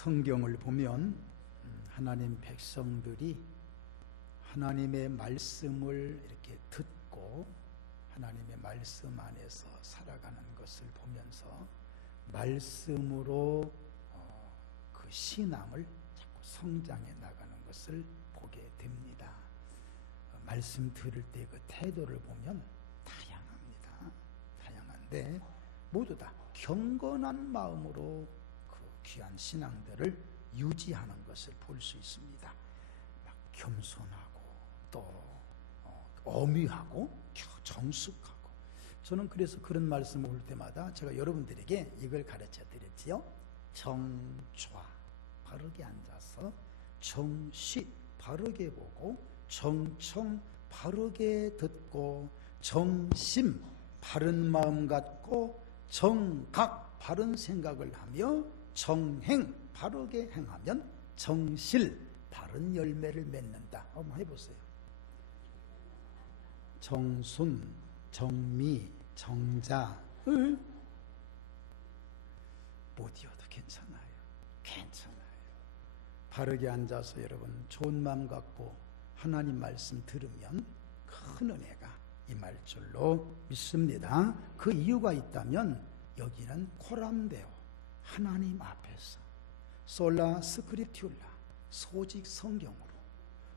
성경을 보면 하나님 백성들이 하나님의 말씀을 이렇게 듣고 하나님의 말씀 안에서 살아가는 것을 보면서 말씀으로 그 신앙을 자꾸 성장해 나가는 것을 보게 됩니다. 말씀 들을 때 그 태도를 보면 다양한데 모두 다 경건한 마음으로 그 귀한 신앙들을 유지하는 것을 볼 수 있습니다. 막 겸손하고 또 엄위하고 정숙하고. 저는 그래서 그런 말씀을 볼 때마다 제가 여러분들에게 이걸 가르쳐 드렸지요. 정좌 바르게 앉아서, 정시 바르게 보고, 정청 바르게 듣고, 정심 바른 마음 갖고, 정각 바른 생각을 하며, 정행 바르게 행하면 정실 바른 열매를 맺는다. 한번 해보세요. 정순, 정미, 정자 못 이어도 괜찮아요. 바르게 앉아서 여러분 좋은 마음 갖고 하나님 말씀 들으면 큰 은혜가 임할 줄로 믿습니다. 그 이유가 있다면 여기는 코람데오, 하나님 앞에서 솔라 스크립튜라, 소직 성경으로,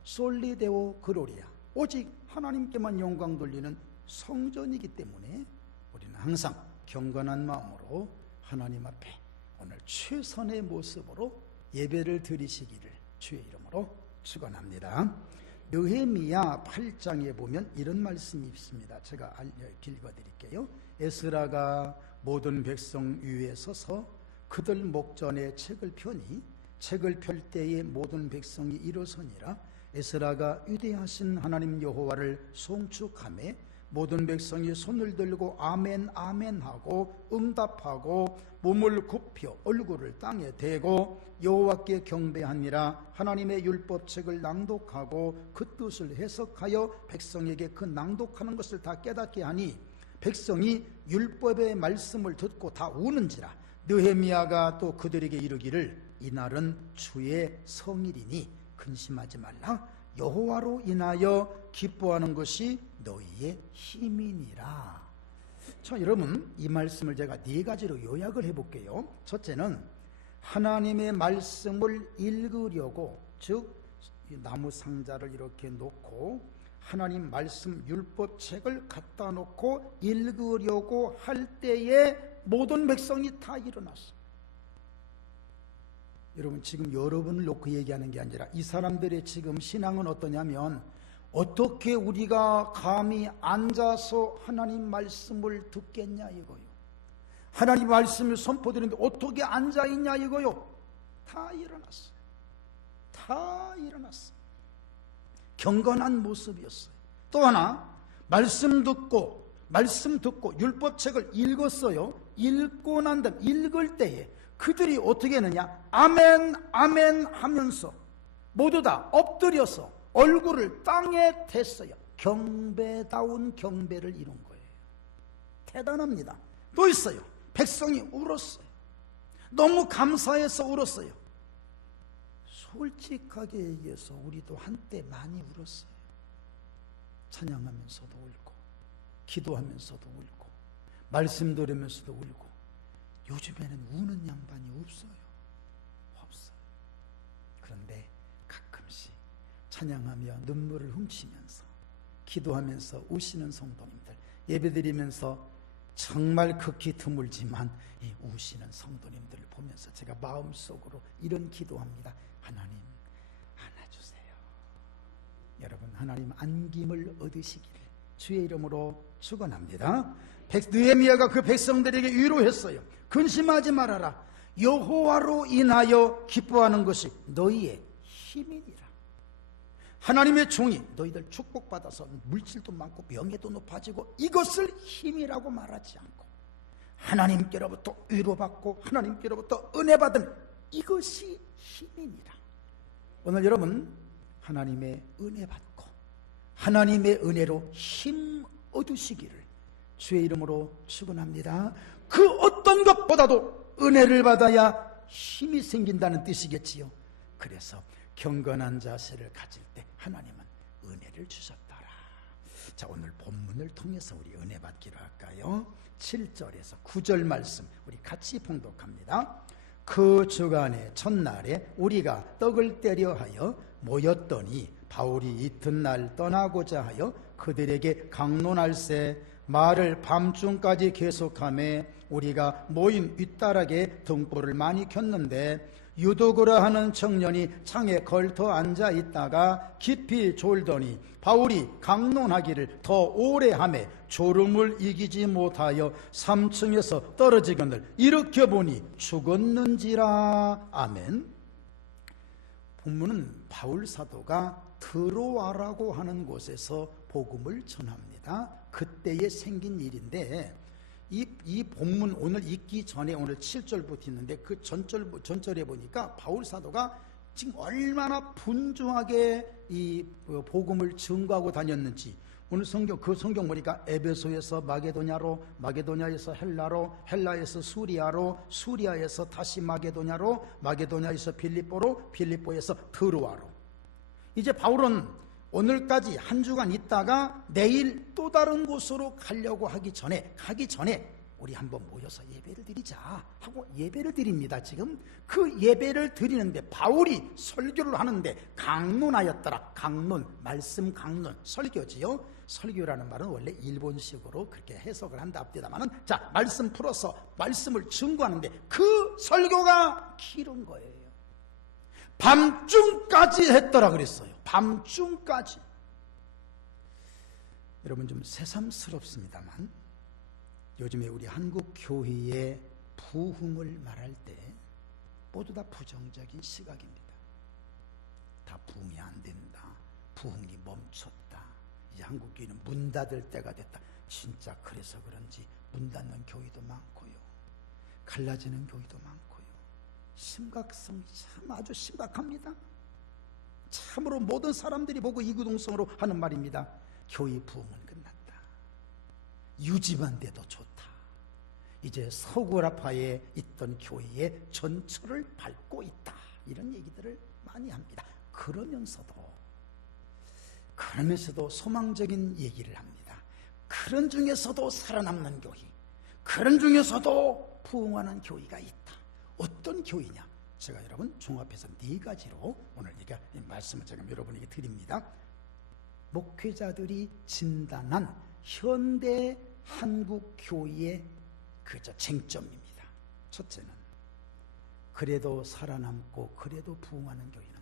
솔리데오 그로리아, 오직 하나님께만 영광 돌리는 성전이기 때문에 우리는 항상 경건한 마음으로 하나님 앞에 오늘 최선의 모습으로 예배를 드리시기를 주의 이름으로 축원합니다. 느헤미야 8장에 보면 이런 말씀이 있습니다. 제가 읽어드릴게요. 에스라가 모든 백성 위에 서서 그들 목전에 책을 펴니 책을 펼 때에 모든 백성이 일어서니라. 에스라가 위대하신 하나님 여호와를 송축하며 모든 백성이 손을 들고 아멘 아멘 하고 응답하고 몸을 굽혀 얼굴을 땅에 대고 여호와께 경배하니라. 하나님의 율법책을 낭독하고 그 뜻을 해석하여 백성에게 그 낭독하는 것을 다 깨닫게 하니 백성이 율법의 말씀을 듣고 다 우는지라. 느헤미야가 또 그들에게 이르기를 이날은 주의 성일이니 근심하지 말라. 여호와로 인하여 기뻐하는 것이 너희의 힘이니라. 자, 여러분 이 말씀을 제가 네 가지로 요약을 해볼게요. 첫째는 하나님의 말씀을 읽으려고, 즉 나무 상자를 이렇게 놓고 하나님 말씀 율법책을 갖다 놓고 읽으려고 할 때에 모든 백성이 다 일어났어. 여러분 지금 여러분을 놓고 얘기하는 게 아니라 이 사람들의 지금 신앙은 어떠냐면, 어떻게 우리가 감히 앉아서 하나님 말씀을 듣겠냐 이거요. 하나님 말씀을 선포드리는데 어떻게 앉아있냐 이거요. 다 일어났어요. 다 일어났어요. 경건한 모습이었어요. 또 하나, 말씀 듣고 율법책을 읽었어요. 읽고 난 다음 읽을 때에 그들이 어떻게 했느냐, 아멘 아멘 하면서 모두 다 엎드려서 얼굴을 땅에 댔어요. 경배다운 경배를 이룬 거예요. 대단합니다. 또 있어요. 백성이 울었어요. 너무 감사해서 울었어요. 솔직하게 얘기해서 우리도 한때 많이 울었어요. 찬양하면서도 울고, 기도하면서도 울고, 말씀 들으면서도 울고. 요즘에는 우는 양반이 없어요. 그런데 가끔씩 찬양하며 눈물을 훔치면서 기도하면서 우시는 성도님들, 예배드리면서 정말 극히 드물지만 우시는 성도님들을 보면서 제가 마음속으로 이런 기도합니다. 하나님 안아주세요. 여러분 하나님 안김을 얻으시기를 주의 이름으로 축원합니다. 느헤미야가 그 백성들에게 위로했어요. 근심하지 말아라. 여호와로 인하여 기뻐하는 것이 너희의 힘이니라. 하나님의 종이 너희들 축복받아서 물질도 많고 명예도 높아지고 이것을 힘이라고 말하지 않고 하나님께로부터 위로받고 하나님께로부터 은혜받은 이것이 힘이니라. 오늘 여러분 하나님의 은혜 받고 하나님의 은혜로 힘 얻으시기를 주의 이름으로 축원합니다. 그 어떤 것보다도 은혜를 받아야 힘이 생긴다는 뜻이겠지요. 그래서 경건한 자세를 가질 때 하나님은 은혜를 주셨더라. 자, 오늘 본문을 통해서 우리 은혜 받기로 할까요? 7절에서 9절 말씀 우리 같이 봉독합니다. 그 주간의 첫날에 우리가 떡을 떼려 하여 모였더니 바울이 이튿날 떠나고자 하여 그들에게 강론할세 말을 밤중까지 계속하며 우리가 모인 윗다락에 등불을 많이 켰는데 유도그라 하는 청년이 창에 걸터 앉아 있다가 깊이 졸더니 바울이 강론하기를 더 오래 하매 졸음을 이기지 못하여 3층에서 떨어지거늘 일으켜 보니 죽었는지라. 아멘. 본문은 바울 사도가 드로아라고 하는 곳에서 복음을 전합니다. 그때에 생긴 일인데 이 본문 오늘 읽기 전에 오늘 7절부터 있는데 그 전절에 보니까 바울 사도가 지금 얼마나 분주하게 이 복음을 증거하고 다녔는지 오늘 성경 그 성경 보니까 에베소에서 마게도냐로, 마게도냐에서 헬라로, 헬라에서 수리아로, 수리아에서 다시 마게도냐로, 마게도냐에서 빌립보로, 빌립보에서 드로아로. 이제 바울은 오늘까지 한 주간 있다가 내일 또 다른 곳으로 가려고 가기 전에 우리 한번 모여서 예배를 드리자 하고 예배를 드립니다. 지금 그 예배를 드리는데 바울이 설교를 하는데 강론하였더라. 강론, 말씀 강론, 설교지요. 설교라는 말은 원래 일본식으로 그렇게 해석을 한답니다만은 자, 말씀 풀어서 말씀을 증거하는데 그 설교가 길은 거예요. 밤중까지 했더라 그랬어요. 밤중까지. 여러분 좀 새삼스럽습니다만 요즘에 우리 한국 교회의 부흥을 말할 때 모두 다 부정적인 시각입니다. 다 부흥이 안 된다. 부흥이 멈췄다. 이제 한국 교회는 문 닫을 때가 됐다. 진짜 그래서 그런지 문 닫는 교회도 많고요. 갈라지는 교회도 많고요. 심각성이 참 아주 심각합니다. 참으로 모든 사람들이 보고 이구동성으로 하는 말입니다. 교회 부흥은 끝났다. 유지만 돼도 좋다. 이제 서구라파에 있던 교회의 전철을 밟고 있다. 이런 얘기들을 많이 합니다. 그러면서도 소망적인 얘기를 합니다. 그런 중에서도 살아남는 교회, 그런 중에서도 부흥하는 교회가 있다. 어떤 교회냐? 제가 여러분 종합해서 4가지로 오늘 말씀을 제가 여러분에게 드립니다. 목회자들이 진단한 현대 한국 교회의 쟁점입니다. 첫째는 그래도 살아남고 그래도 부흥하는 교회는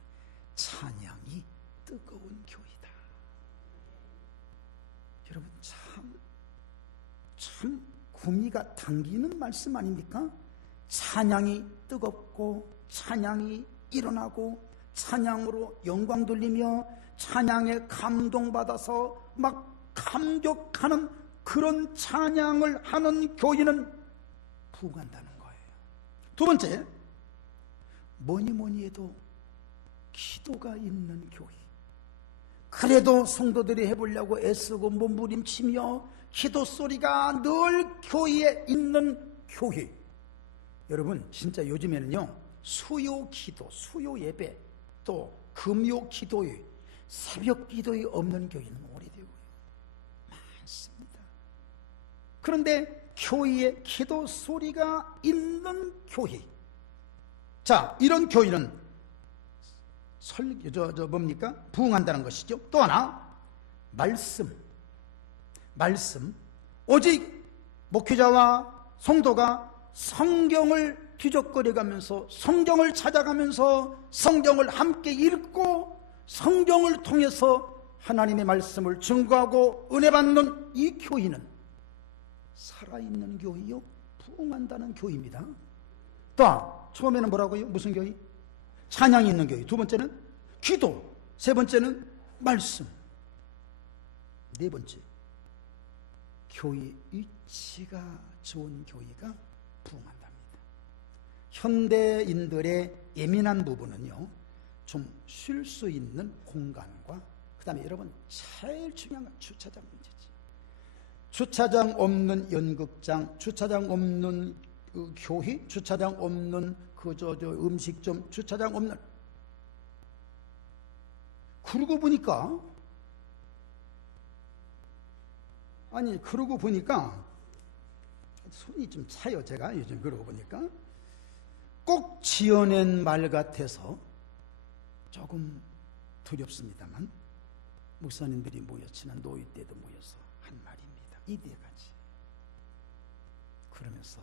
찬양이 뜨거운 교회다. 여러분 참 구미가 당기는 말씀 아닙니까? 찬양이 뜨겁고 찬양이 일어나고 찬양으로 영광 돌리며 찬양에 감동받아서 막 감격하는 그런 찬양을 하는 교회는 부흥한다는 거예요. 두 번째, 뭐니 해도 기도가 있는 교회. 그래도 성도들이 해보려고 애쓰고 몸부림치며 기도 소리가 늘 교회에 있는 교회. 여러분 진짜 요즘에는요 수요 기도, 수요 예배 또 금요 기도회, 새벽 기도회 없는 교회는 오래되고요 많습니다. 그런데 교회에 기도 소리가 있는 교회, 자 이런 교회는 뭡니까? 부흥한다는 것이죠. 또 하나 말씀. 오직 목회자와 성도가 성경을 뒤적거려가면서 성경을 찾아가면서 성경을 함께 읽고 성경을 통해서 하나님의 말씀을 증거하고 은혜 받는 이 교회는 살아있는 교회요 부흥한다는 교회입니다. 또 처음에는 뭐라고요? 무슨 교회? 찬양이 있는 교회. 두 번째는 기도. 세 번째는 말씀. 네 번째, 교회 위치가 좋은 교회가 부흥한답니다. 현대인들의 예민한 부분은요 좀 쉴 수 있는 공간과 그 다음에 여러분 제일 중요한 건 주차장 문제지. 주차장 없는 연극장, 주차장 없는 교회, 주차장 없는 음식점 주차장 없는. 그러고 보니까 손이 좀 차요. 제가 요즘 그러고 보니까 꼭 지어낸 말 같아서 조금 두렵습니다만, 목사님들이 모였지만 노이 때도 모여서 한 말입니다. 이 네 가지. 그러면서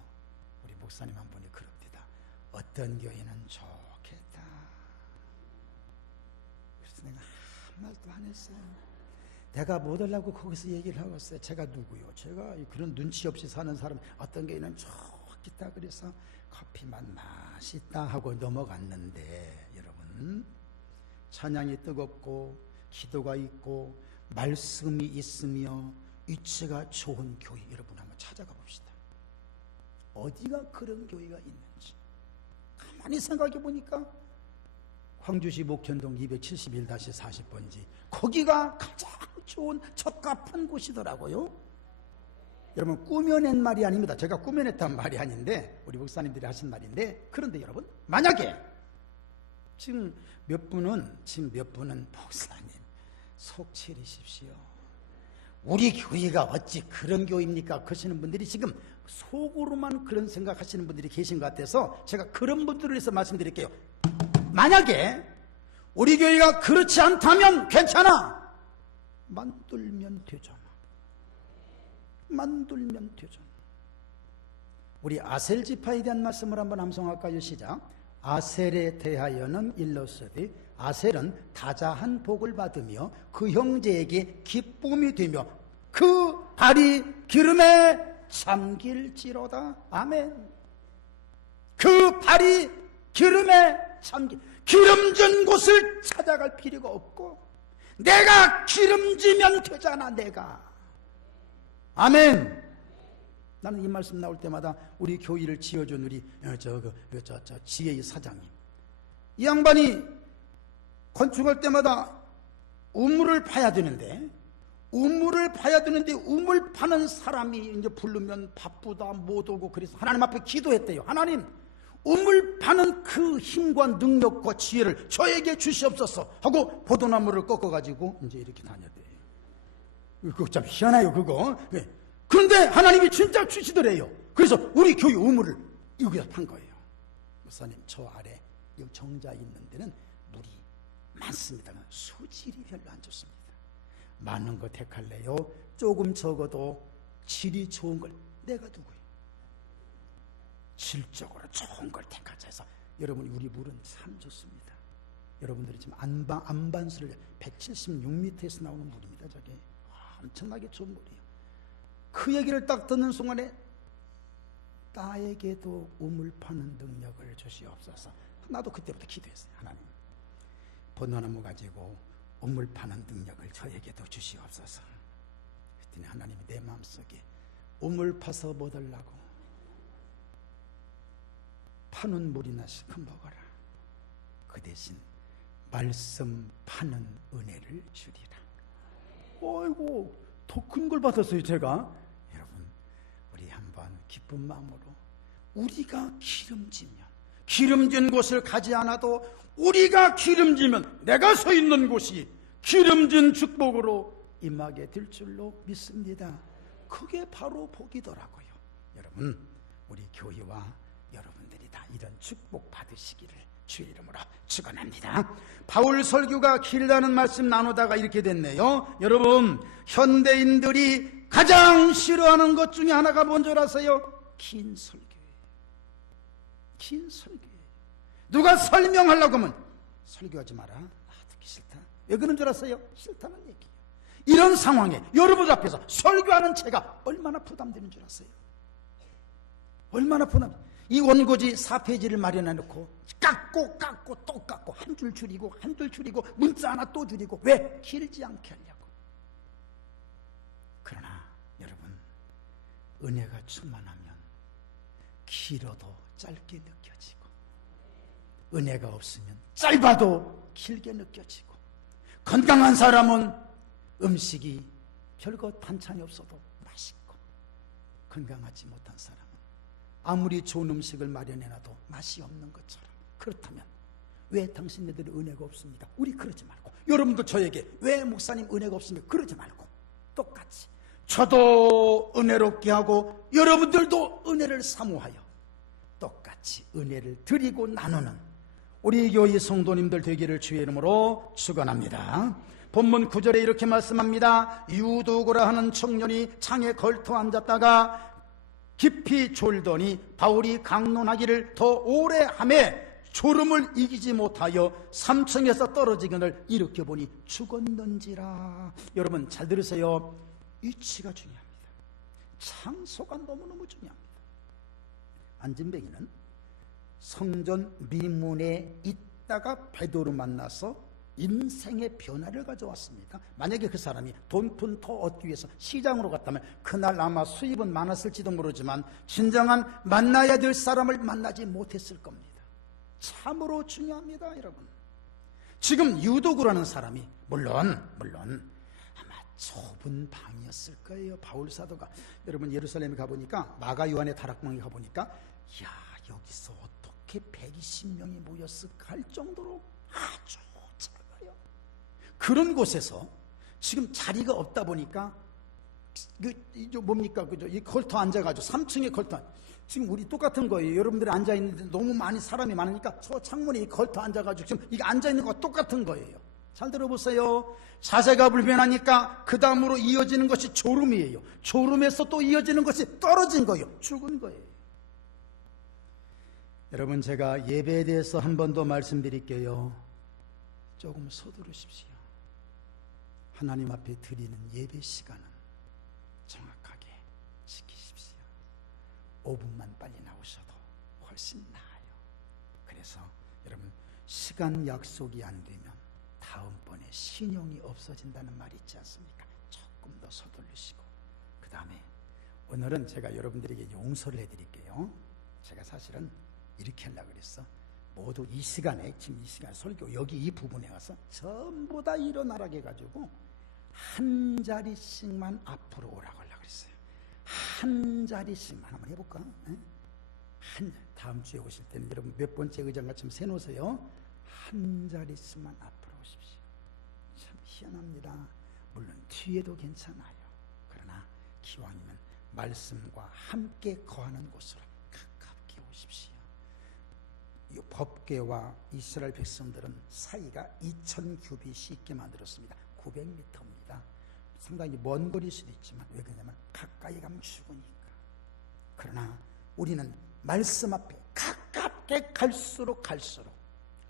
우리 목사님 한 분이 그럽니다. 어떤 교회는 좋겠다. 그래서 내가 한 말도 안 했어요. 내가 못 하려고 거기서 얘기를 하고 있어요. 제가 누구요? 제가 그런 눈치 없이 사는 사람, 어떤 교회는 좋겠다 그래서 커피만 맛있다 하고 넘어갔는데, 여러분, 찬양이 뜨겁고 기도가 있고 말씀이 있으며 위치가 좋은 교회, 여러분 한번 찾아가 봅시다. 어디가 그런 교회가 있는지 가만히 생각해 보니까 광주시 목현동 271-40번지, 거기가 가장 좋은 적합한 곳이더라고요. 여러분, 꾸며낸 말이 아닙니다. 제가 꾸며냈단 말이 아닌데, 우리 목사님들이 하신 말인데, 그런데 여러분, 만약에 지금 몇 분은 목사님 속 차리십시오. 우리 교회가 어찌 그런 교회입니까? 그러시는 분들이 지금 속으로만 그런 생각하시는 분들이 계신 것 같아서 제가 그런 분들을 위해서 말씀드릴게요. 만약에 우리 교회가 그렇지 않다면 괜찮아. 만들면 되잖아. 만들면 되잖아. 우리 아셀 지파에 대한 말씀을 한번 암송할까요? 시작. 아셀에 대하여는 일러스되 아셀은 다자한 복을 받으며 그 형제에게 기쁨이 되며 그 발이 기름에 잠길지로다. 아멘. 그 발이 기름에 기름진 곳을 찾아갈 필요가 없고 내가 기름지면 되잖아. 내가. 아멘. 나는 이 말씀 나올 때마다 우리 교회를 지어준 우리 지혜의 사장님, 이 양반이 건축할 때마다 우물을 파야 되는데 우물 파는 사람이 이제 부르면 바쁘다 못 오고, 그래서 하나님 앞에 기도했대요. 하나님, 우물 파는 그 힘과 능력과 지혜를 저에게 주시옵소서 하고 포도나무를 꺾어가지고 이제 이렇게 다녔대요. 그거 참 희한해요, 그거. 그런데 하나님이 진짜 주시더래요. 그래서 우리 교회 우물을 여기서 판 거예요. 목사님, 저 아래 이 정자 있는 데는 물이 많습니다. 수질이 별로 안 좋습니다. 많은 거 택할래요? 조금 적어도 질이 좋은 걸 내가 누구예요? 질적으로 좋은 걸 택하자 해서, 여러분, 우리 물은 참 좋습니다. 여러분들이 지금 안반수를 176m에서 나오는 물입니다. 저게 엄청나게 좋은 물이에요. 그 얘기를 딱 듣는 순간에 나에게도 우물 파는 능력을 주시옵소서. 나도 그때부터 기도했어요. 하나님, 포도나무 가지고 우물 파는 능력을 저에게도 주시옵소서. 그랬더니 하나님이 내 마음속에 우물 파서 못 하려고 파는 물이나 시큼 먹어라. 그 대신 말씀 파는 은혜를 주리라. 어이구, 더 큰 걸 받았어요, 제가. 여러분, 우리 한번 기쁜 마음으로, 우리가 기름진 곳을 가지 않아도 우리가 기름지면 내가 서 있는 곳이 기름진 축복으로 임하게 될 줄로 믿습니다. 그게 바로 복이더라고요. 여러분, 우리 교회와 여러분들이 다 이런 축복 받으시기를 주의 이름으로 축원합니다. 바울 설교가 길다는 말씀 나누다가 이렇게 됐네요. 여러분, 현대인들이 가장 싫어하는 것 중에 하나가 뭔지 아세요? 긴 설교예요. 긴 설교예요. 누가 설명하려고 하면 설교하지 마라. 듣기 싫다. 왜 그런 줄 아세요? 싫다는 얘기예요. 이런 상황에 여러분 앞에서 설교하는 제가 얼마나 부담되는 줄 아세요? 얼마나 이 원고지 4페이지를 마련해 놓고 깎고 또 깎고 한 줄 줄이고 문자 하나 또 줄이고, 왜? 길지 않게 하려고. 그러나 여러분, 은혜가 충만하면 길어도 짧게 느껴지고, 은혜가 없으면 짧아도 길게 느껴지고, 건강한 사람은 음식이 별거 반찬이 없어도 맛있고, 건강하지 못한 사람은 아무리 좋은 음식을 마련해놔도 맛이 없는 것처럼, 그렇다면 왜 당신네들이 은혜가 없습니까? 우리 그러지 말고, 여러분도 저에게 왜 목사님 은혜가 없습니까? 그러지 말고 똑같이 저도 은혜롭게 하고 여러분들도 은혜를 사모하여 똑같이 은혜를 드리고 나누는 우리 교회 성도님들 되기를 주의 이름으로 축원합니다. 본문 9절에 이렇게 말씀합니다. 유두고라 하는 청년이 창에 걸터 앉았다가 깊이 졸더니 바울이 강론하기를 더 오래 하매 졸음을 이기지 못하여 3층에서 떨어지기를 일으켜 보니 죽었는지라. 여러분 잘 들으세요. 위치가 중요합니다. 장소가 너무너무 중요합니다. 안진뱅이는 성전 미문에 있다가 베드로를 만나서 인생의 변화를 가져왔습니다. 만약에 그 사람이 돈 푼 더 얻기 위해서 시장으로 갔다면 그날 아마 수입은 많았을지도 모르지만 진정한 만나야 될 사람을 만나지 못했을 겁니다. 참으로 중요합니다, 여러분. 지금 유도구라는 사람이 물론 아마 좁은 방이었을 거예요. 바울 사도가 여러분 예루살렘에 가보니까 마가 요한의 다락방에 가보니까 야 여기서 어떻게 120명이 모였을까 할 정도로 아주 작아요. 그런 곳에서 지금 자리가 없다 보니까 뭡니까 그죠? 이 걸터 앉아가지고 3층에 걸터, 지금 우리 똑같은 거예요. 여러분들이 앉아있는데 너무 많이 사람이 많으니까 저 창문에 이 걸터 앉아가지고 지금 이게 앉아있는 거와 똑같은 거예요. 잘 들어보세요. 자세가 불편하니까 그 다음으로 이어지는 것이 졸음이에요. 졸음에서 또 이어지는 것이 떨어진 거예요. 죽은 거예요. 여러분 제가 예배에 대해서 한 번 더 말씀드릴게요. 조금 서두르십시오. 하나님 앞에 드리는 예배 시간은 정확하게 지키십시오. 5분만 빨리 나오셔도 훨씬 나아요. 그래서 여러분 시간 약속이 안 되면 다음번에 신용이 없어진다는 말이 있지 않습니까? 조금 더 서둘르시고, 그 다음에 오늘은 제가 여러분들에게 용서를 해드릴게요. 제가 사실은 이렇게 하려고 그랬어. 모두 이 시간에, 지금 이 시간 설교 여기 이 부분에 가서 전부 다 일어나라 해가지고 한 자리씩만 앞으로 오라고 하려고 그랬어요. 한 자리씩만 한번 해볼까? 다음 주에 오실 때는 여러분 몇 번째 의자인가 좀 세놓으세요. 한 자리씩만 앞으로 오십시오. 참 희한합니다. 물론 뒤에도 괜찮아요. 그러나 기왕이면 말씀과 함께 거하는 곳으로 가깝게 오십시오. 이 법궤와 이스라엘 백성들은 사이가 2000규빗이 있게 만들었습니다. 900m입니다. 상당히 먼 거리일 수도 있지만 왜 그러냐면 가까이 가면 죽으니까. 그러나 우리는 말씀 앞에 가깝게 갈수록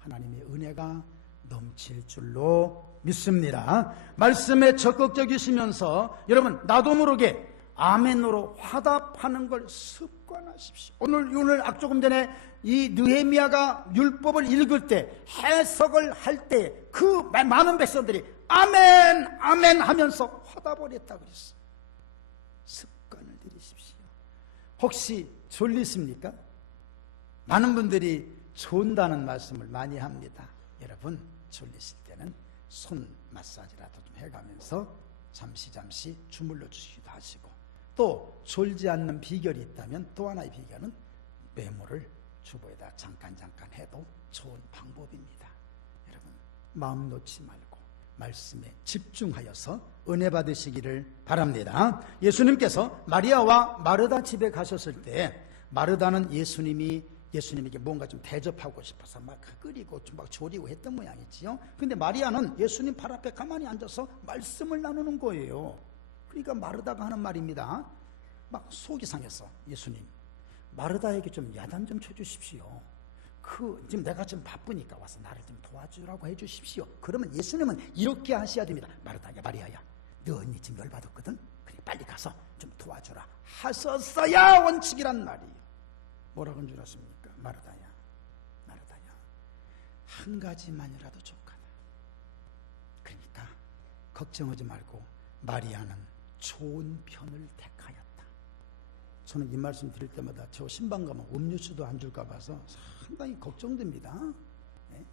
하나님의 은혜가 넘칠 줄로 믿습니다. 말씀에 적극적이시면서 여러분 나도 모르게 아멘으로 화답하는 걸 습관하십시오. 오늘 조금 전에 이 느헤미야가 율법을 읽을 때 해석을 할 때 그 많은 백성들이 아멘 아멘 하면서 화답을 했다고 그랬어요. 습관을 들이십시오. 혹시 졸리십니까? 많은 분들이 존다는 말씀을 많이 합니다. 여러분 졸리실 때는 손 마사지라도 좀 해가면서 잠시 주물러 주시기도 하시고, 또 졸지 않는 비결이 있다면 또 하나의 비결은 메모를 주보에다 잠깐 해도 좋은 방법입니다. 여러분 마음 놓지 말고 말씀에 집중하여서 은혜 받으시기를 바랍니다. 예수님께서 마리아와 마르다 집에 가셨을 때 마르다는 예수님에게 뭔가 좀 대접하고 싶어서 막 끓이고 좀 막 조리고 했던 모양이지요. 근데 마리아는 예수님 발 앞에 가만히 앉아서 말씀을 나누는 거예요. 그러니까 마르다가 하는 말입니다. 막 속이 상해서 예수님 마르다에게 좀 야단 좀 쳐주십시오. 지금 내가 좀 바쁘니까 와서 나를 좀 도와주라고 해주십시오. 그러면 예수님은 이렇게 하셔야 됩니다. 마르다야 마리아야 너 언니 지금 열받았거든. 그래 빨리 가서 좀 도와주라 하셨어야 원칙이란 말이에요. 뭐라고 한 줄 아십니까? 마르다야 한 가지만이라도 족하다. 그러니까 걱정하지 말고 마리아는 좋은 편을 택하였다. 저는 이 말씀 드릴 때마다 저 신방 가면 음료수도 안 줄까 봐서 상당히 걱정됩니다. 네?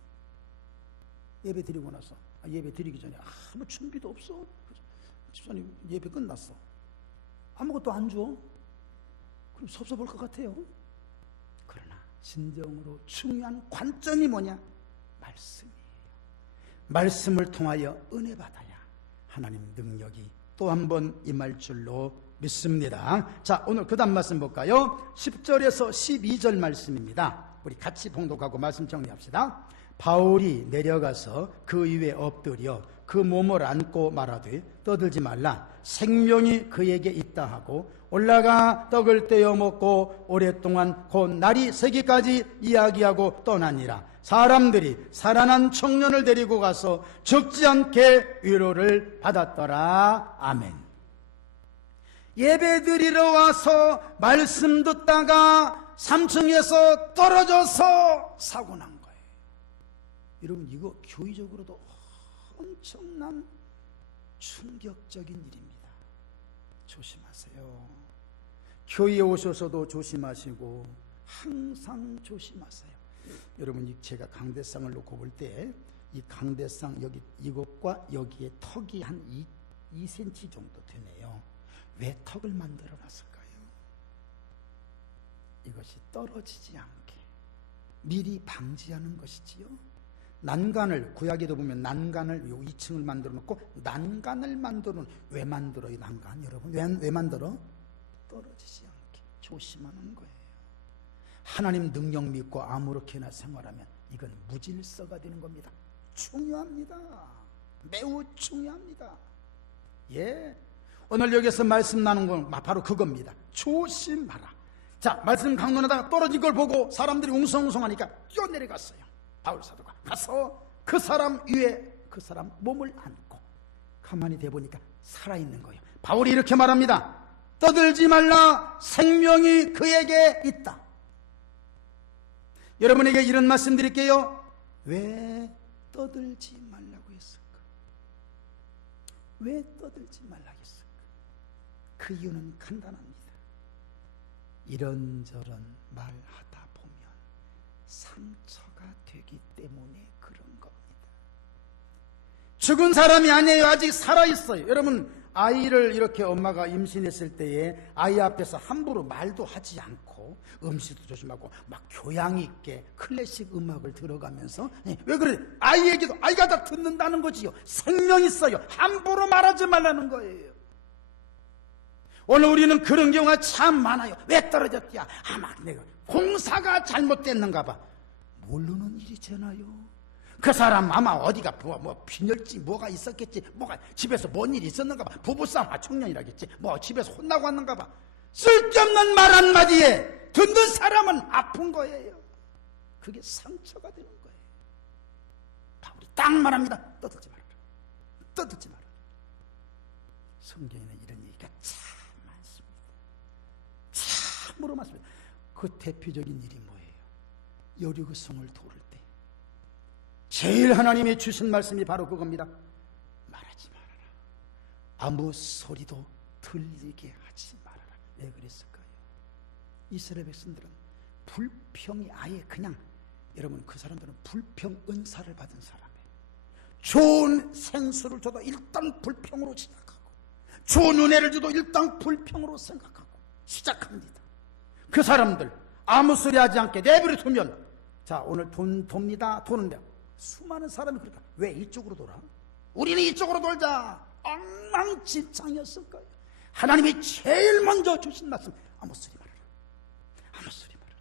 예배 드리고 나서 예배 드리기 전에 아무 준비도 없어. 집사님 예배 끝났어. 아무것도 안 줘. 그럼 섭섭할 것 같아요. 진정으로 중요한 관점이 뭐냐? 말씀이에요. 말씀을 통하여 은혜 받아야 하나님 능력이 또 한 번 임할 줄로 믿습니다. 자, 오늘 그 다음 말씀 볼까요? 10절에서 12절 말씀입니다. 우리 같이 봉독하고 말씀 정리합시다. 바울이 내려가서 그 위에 엎드려 그 몸을 안고 말하되 떠들지 말라. 생명이 그에게 있다 하고 올라가 떡을 떼어 먹고 오랫동안 곧 날이 새기까지 이야기하고 떠나니라. 사람들이 살아난 청년을 데리고 가서 적지 않게 위로를 받았더라. 아멘. 예배드리러 와서 말씀 듣다가 3층에서 떨어져서 사고 난 거예요. 여러분, 이거 교회적으로도 엄청난 충격적인 일입니다. 조심하세요. 교회에 오셔서도 조심하시고 항상 조심하세요. 여러분, 제가 강대상을 놓고 볼 때 이 강대상 여기 이것과 여기에 턱이 한 2cm 정도 되네요. 왜 턱을 만들어 놨을까요? 이것이 떨어지지 않게 미리 방지하는 것이지요. 난간을, 구약에도 보면 난간을 요 2층을 만들어 놓고 난간을 만들어놓은, 왜 만들어요 난간? 여러분 왜 만들어? 떨어지지 않게 조심하는 거예요. 하나님 능력 믿고 아무렇게나 생활하면 이건 무질서가 되는 겁니다. 중요합니다. 매우 중요합니다. 예, 오늘 여기서 말씀 나눈 건 바로 그겁니다. 조심하라. 자, 말씀 강론하다가 떨어진 걸 보고 사람들이 웅성웅성하니까 뛰어내려갔어요. 바울 사도가 가서 그 사람 위에 그 사람 몸을 안고 가만히 대보니까 살아있는 거예요. 바울이 이렇게 말합니다. 떠들지 말라. 생명이 그에게 있다. 여러분에게 이런 말씀 드릴게요. 왜 떠들지 말라고 했을까? 왜 떠들지 말라고 했을까? 그 이유는 간단합니다. 이런저런 말하다 보면 상처가 되기 때문에 그런 겁니다. 죽은 사람이 아니에요. 아직 살아있어요. 여러분, 아이를 이렇게 엄마가 임신했을 때에 아이 앞에서 함부로 말도 하지 않고 음식도 조심하고 막 교양 있게 클래식 음악을 들어가면서, 왜 그래? 아이 얘기도 아이가 다 듣는다는 거지요. 생명 있어요. 함부로 말하지 말라는 거예요. 오늘 우리는 그런 경우가 참 많아요. 왜 떨어졌냐? 아마 내가 공사가 잘못됐는가 봐. 모르는 일이잖아요. 그 사람 아마 어디가 빈혈지 뭐가 있었겠지, 뭐가 집에서 뭔 일이 있었는가 봐. 부부싸움, 청년이라겠지, 뭐 집에서 혼나고 왔는가 봐. 쓸데없는 말 한마디에 듣는 사람은 아픈 거예요. 그게 상처가 되는 거예요. 바울이 딱 말합니다. 떠들지 말아라. 떠들지 말아라. 성경에는 이런 얘기가 참 많습니다. 참으로 많습니다. 그 대표적인 일이 뭐예요? 여리고성을 도를 때 제일 하나님이 주신 말씀이 바로 그겁니다. 말하지 말아라. 아무 소리도 들리게 하지 말아라. 왜 그랬을까요? 이스라엘 백성들은 불평이 아예 그냥, 여러분 그 사람들은 불평 은사를 받은 사람이에요. 좋은 생수를 줘도 일단 불평으로 시작하고 좋은 은혜를 줘도 일단 불평으로 생각하고 시작합니다. 그 사람들 아무 소리 하지 않게 내버려 두면, 자 오늘 돕니다. 도는데 수많은 사람이 그럴까? 왜 이쪽으로 돌아? 우리는 이쪽으로 돌자. 엉망진창이었을 거예요. 하나님이 제일 먼저 주신 말씀, 아무 소리 말아라. 아무 소리 말아라.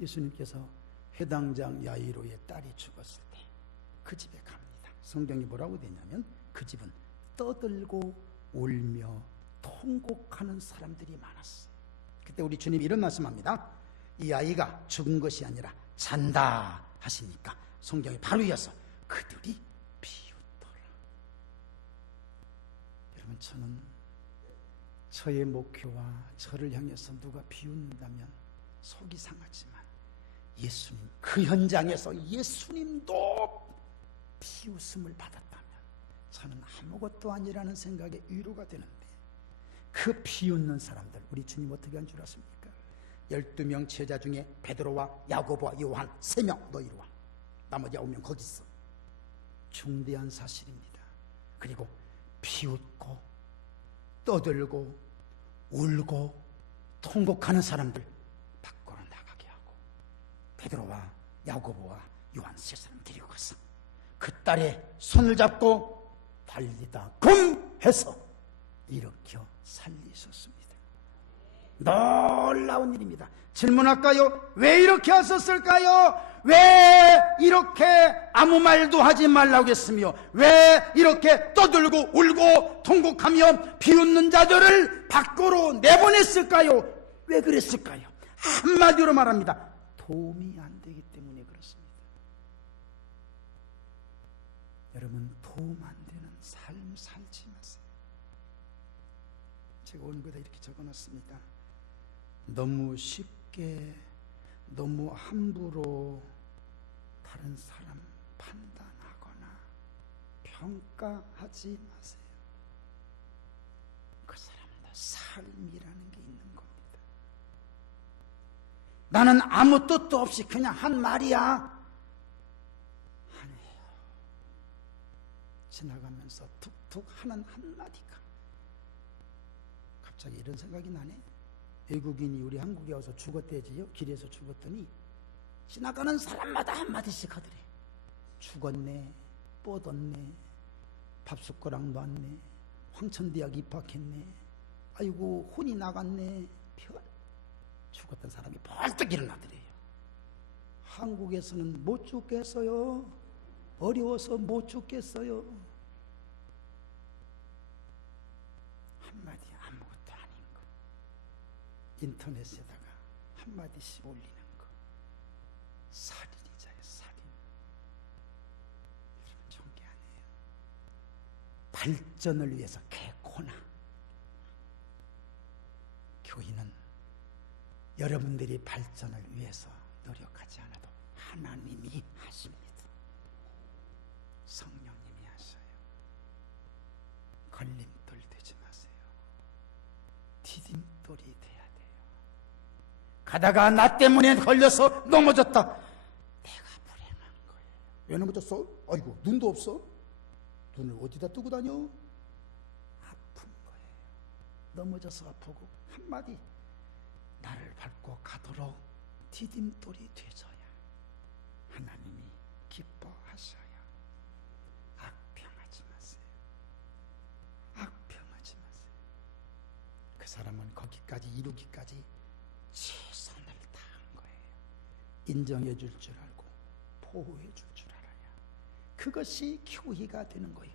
예수님께서 회당장 야이로의 딸이 죽었을 때 그 집에 갑니다. 성경이 뭐라고 되냐면 그 집은 떠들고 울며 통곡하는 사람들이 많았어요. 그때 우리 주님이 이런 말씀합니다. 이 아이가 죽은 것이 아니라 잔다 하시니까 성경에 바로 이어서 그들이 비웃더라. 여러분, 저는 저의 목표와 저를 향해서 누가 비웃는다면 속이 상하지만 예수님, 그 현장에서 예수님도 비웃음을 받았다면 저는 아무것도 아니라는 생각에 위로가 되는데, 그 비웃는 사람들 우리 주님 어떻게 한 줄 아십니까? 12명 제자 중에 베드로와 야고보와 요한 3명 너희로 와. 나머지 9명 거기 있어. 중대한 사실입니다. 그리고 비웃고 떠들고 울고 통곡하는 사람들 밖으로 나가 베드로와 야고보와 요한 세 사람 데리고 갔어. 그 딸의 손을 잡고 달리다 금 해서 일으켜 살리셨습니다. 놀라운 일입니다. 질문할까요? 왜 이렇게 하셨을까요? 왜 이렇게 아무 말도 하지 말라고 했으며, 왜 이렇게 떠들고 울고 통곡하며 비웃는 자들을 밖으로 내보냈을까요? 왜 그랬을까요? 한마디로 말합니다. 도움이 안 되기 때문에 그렇습니다. 여러분, 도움 안 되는 삶 살지 마세요. 제가 오늘 거다 이렇게 적어놨습니다. 너무 쉽게, 너무 함부로 다른 사람 판단하거나 평가하지 마세요. 그 사람도 삶이라는 게 있는 겁니다. 나는 아무 뜻도 없이 그냥 한 말이야. 아니에요. 지나가면서 툭툭 하는 한마디가 갑자기 이런 생각이 나네. 외국인이 우리 한국에 와서 죽었대지요. 길에서 죽었더니 지나가는 사람마다 한마디씩 하더래. 죽었네, 뻗었네, 밥숟가락 놨네, 황천대학 입학했네, 아이고 혼이 나갔네. 죽었던 사람이 벌떡 일어나더래요. 한국에서는 못 죽겠어요. 어려워서 못 죽겠어요. 한마디 아무것도 아닌 거. 인터넷에다가 한마디씩 올리는 거. 살인이자요, 살인. 여러분, 좋은 게 아니에요. 발전을 위해서 개코나. 교회는 여러분들이 발전을 위해서 노력하지 않아도 하나님이 하십니다. 성령님이 하셔요. 걸림돌 되지 마세요. 디딤돌이 돼야 돼요. 가다가 나 때문에 걸려서 넘어졌다. 내가 불행한 거예요. 왜 넘어졌어? 아이고, 눈도 없어? 눈을 어디다 뜨고 다녀? 아픈 거예요. 넘어져서 아프고 한마디 나를 밟고 가도록 디딤돌이 되줘야 하나님이 기뻐하셔요. 악평하지 마세요. 악평하지 마세요. 그 사람은 거기까지 이루기까지 최선을 다한 거예요. 인정해 줄 줄 알고 보호해 줄 줄 알아야 그것이 교회가 되는 거예요.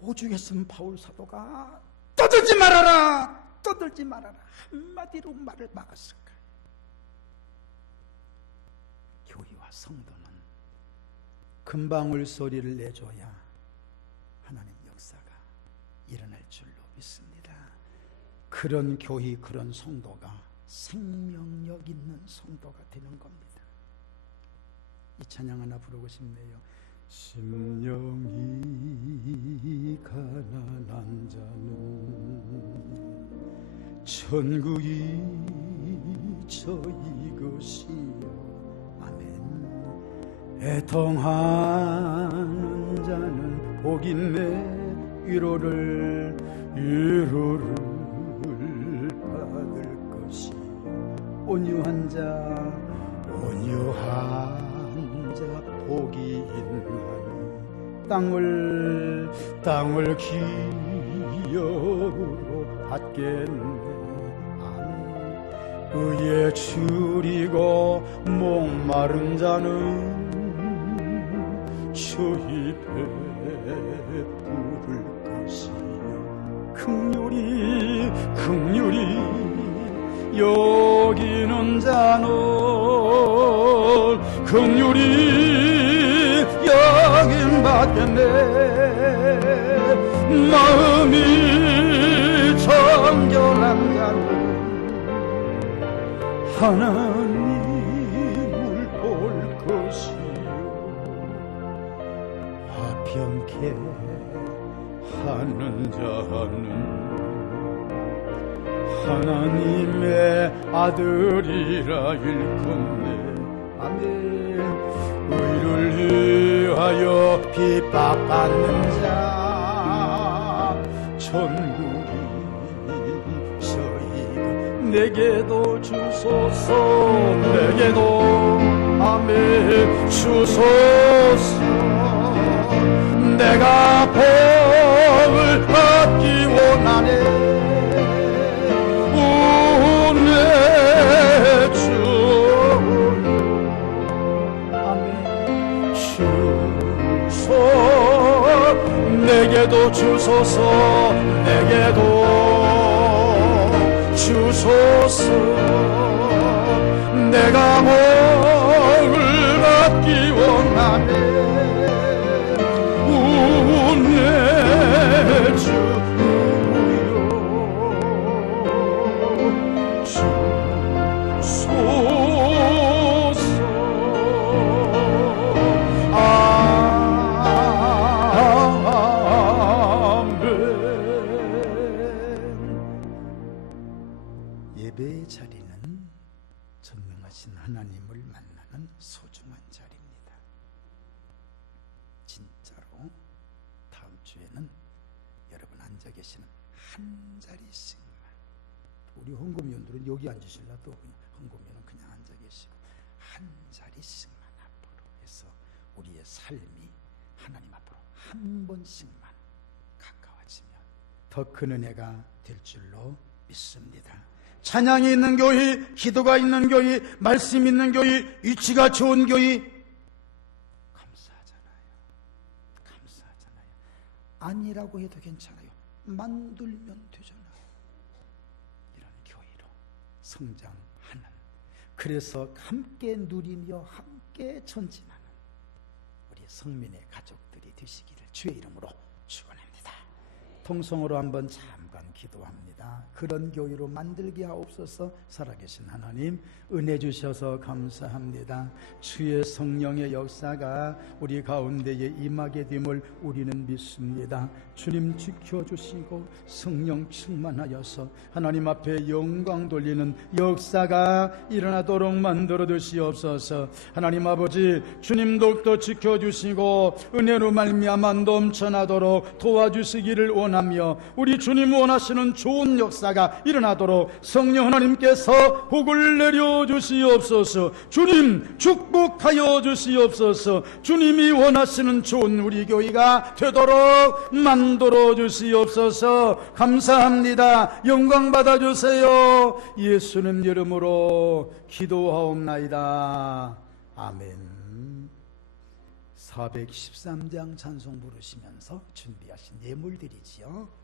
오죽했으면 바울 사도가 떠들지 말아라, 떠들지 말아라 한마디로 말을 막았을까. 교회와 성도는 금방울 소리를 내줘야 하나님 역사가 일어날 줄로 믿습니다. 그런 교회, 그런 성도가 생명력 있는 성도가 되는 겁니다. 이 찬양 하나 부르고 싶네요. 심령이 가난한 자는 천국이 저이것이요. 아멘. 애통하는 자는 복 있네. 위로를 받을 것이요. 온유한 자 복이 있나니 땅을 기업으로 받겠네. 의에 줄이고 목마른 자는 주의 베풀을 것이요. 긍휼히 여기는 자는 긍휼히 여김 받겠네. 마음이 정결한 자는 하나님을 볼 것이요. 화평케 하는 자는 하나님의 아들이라 일컫네. 아멘. 의를 위하여 핍박받는 자 천국이 저희가 내게도 주소서. 내게도 아멘. 주소서. 내가 복을 받기 원하네. 우네 주. 아멘. 주소 내게도 주소서. 내게도 주소서. 내가 복을 받기 원하네. 우네 주여. 주소서. 예배의 자리는 전능하신 하나님을 만나는 소중한 자리입니다. 진짜로 다음 주에는 여러분 앉아 계시는 한 자리씩만, 우리 헌금위원들은 여기 앉으시려도 헌금위원은 그냥 앉아 계시고 한 자리씩만 앞으로 해서 우리의 삶이 하나님 앞으로 한 번씩만 가까워지면 더 큰 은혜가 될 줄로 믿습니다. 찬양이 있는 교회, 기도가 있는 교회, 말씀 있는 교회, 위치가 좋은 교회, 감사하잖아요. 감사하잖아요. 아니라고 해도 괜찮아요. 만들면 되잖아요. 이런 교회로 성장하는, 그래서 함께 누리며 함께 전진하는 우리 성민의 가족들이 되시기를 주의 이름으로 축원합니다. 통성으로 한번 잠깐 기도합니다. 그런 교회로 만들게 하옵소서. 살아계신 하나님, 은혜 주셔서 감사합니다. 주의 성령의 역사가 우리 가운데에 임하게 됨을 우리는 믿습니다. 주님 지켜주시고 성령 충만하여서 하나님 앞에 영광 돌리는 역사가 일어나도록 만들어 주시옵소서. 하나님 아버지, 주님 더욱더 지켜주시고 은혜로 말미암아 넘쳐나도록 도와주시기를 원하며, 우리 주님 원하시는 좋은 역사가 일어나도록 성령 하나님께서 복을 내려 주시옵소서. 주님 축복하여 주시옵소서. 주님이 원하시는 좋은 우리 교회가 되도록 만들어 주시옵소서. 감사합니다. 영광 받아 주세요. 예수님 이름으로 기도하옵나이다. 아멘. 413장 찬송 부르시면서 준비하신 예물들이지요.